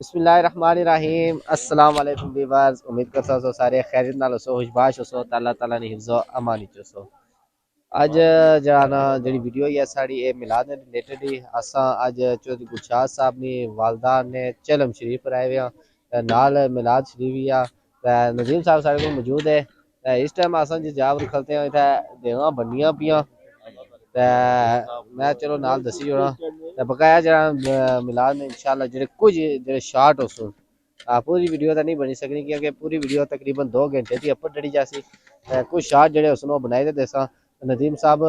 بسم اللہ الرحمن الرحیم السلام علیکم ویورز امید کرتا ہوں سارے خیریت نال ہو خوشباش ہو تے اللہ تعالیٰ نے حفظ و امانی چو اج جانا جڑی ویڈیو ہے ساڑی اے میلاد نے ریلیٹڈ ہی اساں اج چودھری گلشاد صاحب نے والدہ نے چلم شریف پر آئے ہوئے ہیں نال میلاد شریف یا نظیم صاحب سارے کو موجود ہے اس ٹائم اساں جی جاب رکھلتے ہیں اتھے دیواں بنیاں پیاں میں چلو نال دسی جوڑا بقایا جڑا میلاد میں انشاءاللہ جڑے کچھ جڑے شارٹ ہو سن پوری ویڈیو تو نہیں بنی سکنی کیونکہ پوری ویڈیو تقریباً 2 گھنٹے تھی اپر ڈڑی جاسی کچھ شارٹ جڑے اس نے بنائے دے سا ندیم صاحب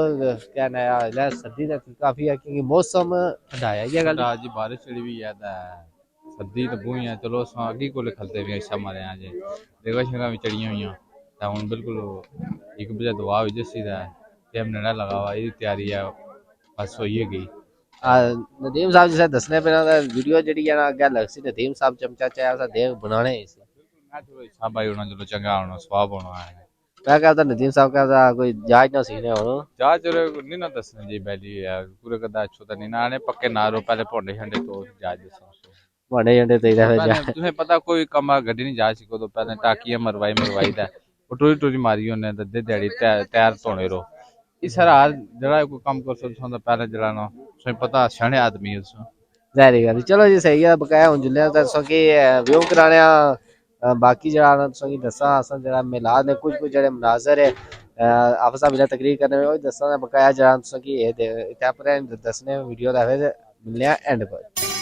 کیا نیا سردی کا کافی ہے کیونکہ موسم ٹھنڈا ہے یہ گل جی بارش چڑی بھی ہے سردی تو بوئی ہے چلو اساں اگی کو کھلتے بھی عشاء مارے ہیں جی دیگا شگا بھی چڑیاں ہوئی ہیں تے ہن بالکل ایک بجے دعا ہو جسی دا ٹائم نڑا لگا ہوا یہ تیاری ہے بس ہوئی گئی ندیم صاحب جسے دسنے پہ ویڈیو جڑی ہے نا اگے لگ سی ندیم صاحب چمچا چایا اسا دیکھ بنانے ہی سی میں چلو عشاء بھائی ہونا چلو چنگا ہونا ثواب ہونا ہے میں کہتا ندیم صاحب کہتا کوئی جاج نہ سینے ہو جا چلو نہیں نہ دسنے جی بیلی ہے پورے کدا اچھو تا نہیں نہ پکے نہ رو پہلے پونڈے شنڈے تو جاج دسو بنے جنڈے تے دے جا تمہیں پتہ کوئی کم گڈی نہیں جا سکو تو پہلے ٹاکیاں مروائی دا ٹوری ٹوری ماری ہونے دے دیڑی تیار تونے رو اس ہر حال جڑا کوئی کم کر سکتا ہوں پہلے جڑا نا تمہیں پتہ سیاںے آدمی اس ظاہری گل چلو جی صحیح ہے بقایا ہن جلے دسو کہ ویو کرانے باقی جڑا دسو کہ دساں اساں جڑا میلاد نے کچھ جڑے مناظر ہے آپس میں تقریر کرنے میں دساں بقایا جڑا دسو کہ تے پر دسنے ویڈیو دا ملنے اینڈ پر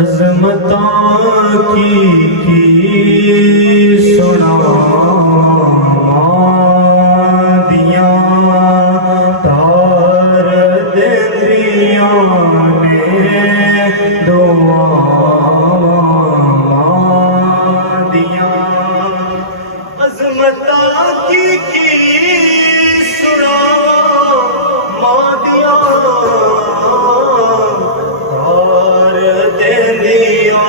عظمتاں کی سنا دیاں تار دیاں نے دعا دیاں عظمتاں کی سنا مادیاں اور دے دیا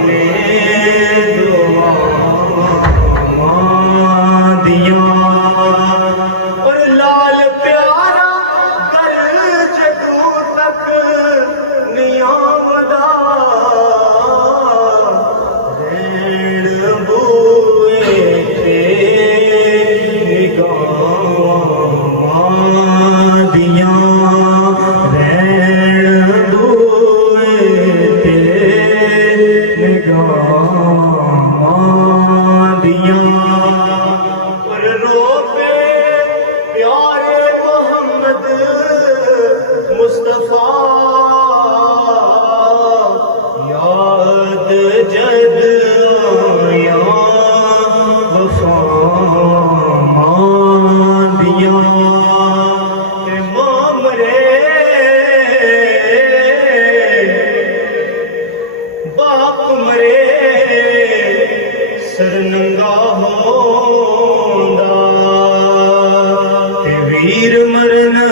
نے دعا ਸਰਨੰਗਾ ਹੋਂਦਾ ਤੇ ਵੀਰ ਮਰਨਾ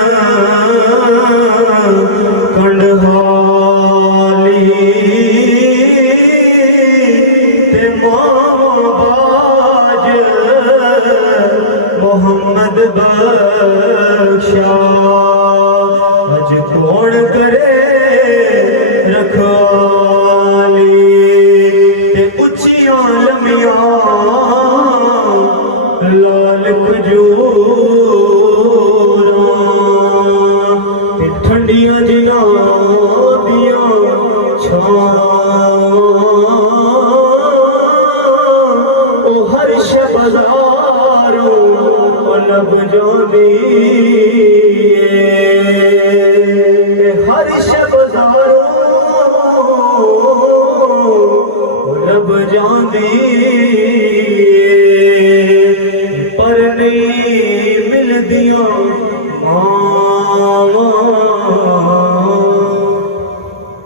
ਕੰਢਹਾਲੀ ਤੇ ਬਾਜ ਮੁਹੰਮਦ ਬਖਸ਼ਾ ਅਜ ਕੌਣ ਕਰੇ ਰਖਵਾਲੀ ਤੇ ਉੱਚੀਆਂ ਲੰਮੀਆਂ ਲਾਲ ਖਜੂਰਾਂ ਤੇ ਠੰਡੀਆਂ ਜਿਨ੍ਹਾਂ ਦੀਆਂ ਛਾਵਾਂ ਉਹ ਹਰ ਸ਼ਬ ਬਾਜ਼ਾਰੋਂ ਲੱਭ ਜਾਂਦੀ ਏ ਹਰ ਸ਼ਬ ਬਾਜ਼ਾਰੋਂ ਲੱਭ ਜਾਂਦੀ ਏ ਪਰ ਨਹੀਂ ਮਿਲਦੀਆਂ ਮਾਵਾਂ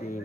3।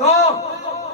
2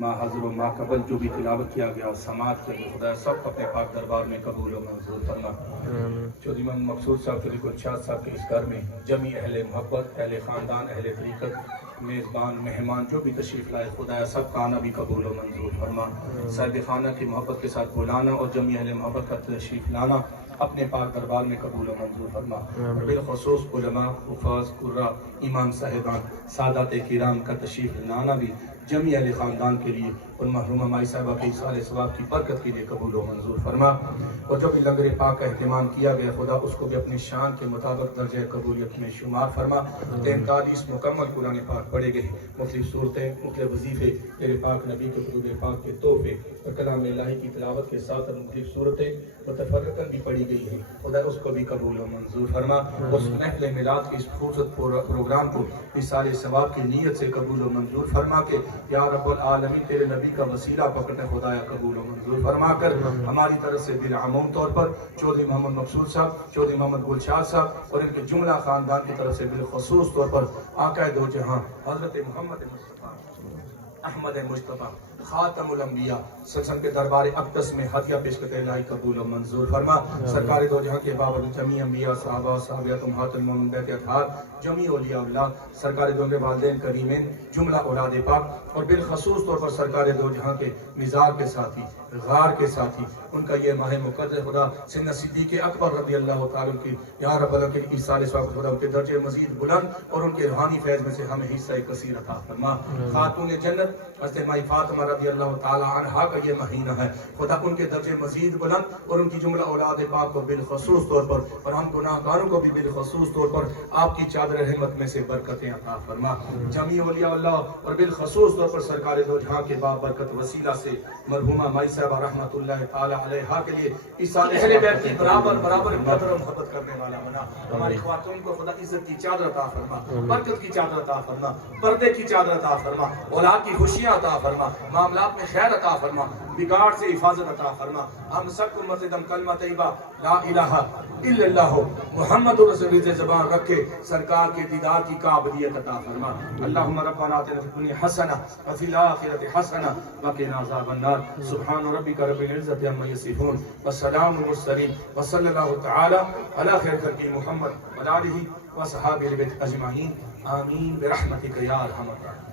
ماں حضر و ماں قبل جو بھی تلاوت کیا گیا سماعت کے خدا سب اپنے پاک دربار میں قبول و منظور فرما. چودھری محمد مقصود صاحب چودھری گلشاد صاحب کے اس گھر میں جمی اہل محبت، اہل خاندان، اہل طریقت، میزبان، مہمان جو بھی تشریف لائے خدا سب کا آنا بھی قبول و منظور فرما. صاحب خانہ کی محبت کے ساتھ بلانا اور جمی اہل محبت کا تشریف لانا اپنے پاک دربار میں قبول و منظور فرما. بالخصوص علماء، حفاظ، قراء، ایمان صاحبان، سادات کرام کا تشریف لانا بھی جمی اہل خاندان کے لیے اور مرحومہ مائی صاحبہ کے سال ثواب کی برکت کے لیے قبول و منظور فرما. اور جو بھی لنگر پاک کا اہتمام کیا گیا خدا اس کو بھی اپنی شان کے مطابق درجہ قبولیت میں شمار فرما. 43 مکمل قرآن پاک پڑھے گئے، مختلف صورتیں، مختلف وظیفے، تیرے پاک نبی کے درود پاک کے تحفے اور کلام الہی کی تلاوت کے ساتھ مختلف صورتیں متفرقاً بھی پڑھی گئی ہیں خدا اس کو بھی قبول و منظور فرما. اس محفل میلاد کے اس خوبصورت پروگرام کو مثال ثواب کی نیت سے قبول و منظور فرما کے یا رب العالمین تیرے نبی کا وسیلہ پکڑنے خدایا قبول و منظور فرما کر ہماری طرف سے بالعموم طور پر چودھری محمد مقصود صاحب، چودھری محمد گلشاد صاحب اور ان کے جملہ خاندان کی طرف سے بالخصوص طور پر آقا دو جہاں حضرت محمد مصطفیٰ احمد مصطفیٰ خاتم الانبیاء سلسل کے دربار اقدس میں ہدیہ پیش کرتے الہی قبول و منظور فرما. سرکار دو جہاں کے بابر جمی انبیاء صحابہ صحابیات امہات المومنین بیت اطہار جمی اولیاء اللہ سرکار دو کے والدین کریمین جملہ اولاد پاک اور بالخصوص طور پر سرکار دو جہاں کے مزار کے ساتھی غار کے ساتھی ان کا یہ ماہ مقدس خدا سیدنا صدیق اکبر رضی اللہ تعالیٰ کی یا رب العالمین کی ایصال ثواب خدا ان کے درجے مزید بلند اور ان کے روحانی فیض میں سے ہمیں حصہ کثیر عطا فرما. خاتون جنت حضرت مائی فاطمہ رضی اللہ تعالیٰ عنہا کا یہ مہینہ ہے خدا ان کے درجے مزید بلند اور ان کی جملہ اولاد پاک کو بالخصوص طور پر اور ہم گناہ گاروں کو بھی بالخصوص طور پر آپ کی چادر رحمت میں سے برکتیں عطا فرما. جمی اولیاء اللہ اور بالخصوص طور پر سرکار دو جہاں کے باب برکت وسیلہ سے مرحومہ مائی صاحبہ رحمت اللہ تعالی علیہا کے لیے ایصال اہل بیت کی برابر قدر و محبت کرنے والا بنا. ہماری خواتون کو خدا عزت کی چادر عطا فرما، برکت کی چادر عطا فرما، پردے کی چادر عطا فرما، اولاد کی خوشیاں عطا فرما، معاملات میں خیر عطا فرما، بگاڑ سے حفاظت عطا فرما. ہم سب کو مزیدم کلمہ طیبہ لا الہ الا اللہ محمد رسول اللہ زبان رکھ کے سرکار کے دیدار کی قابلیت عطا فرما. اللہم ربنا آتنا فی الدنیا حسنہ وفی الآخرۃ حسنہ وقنا عذاب النار. سبحان ربک رب العزۃ عما یصفون والسلام علی المرسلین وصلی اللہ تعالی علی خیر خلق محمد وعلی آلہ وصحابہ البیت اجمعین. آمین برحمتک یا ارحم الراحمین.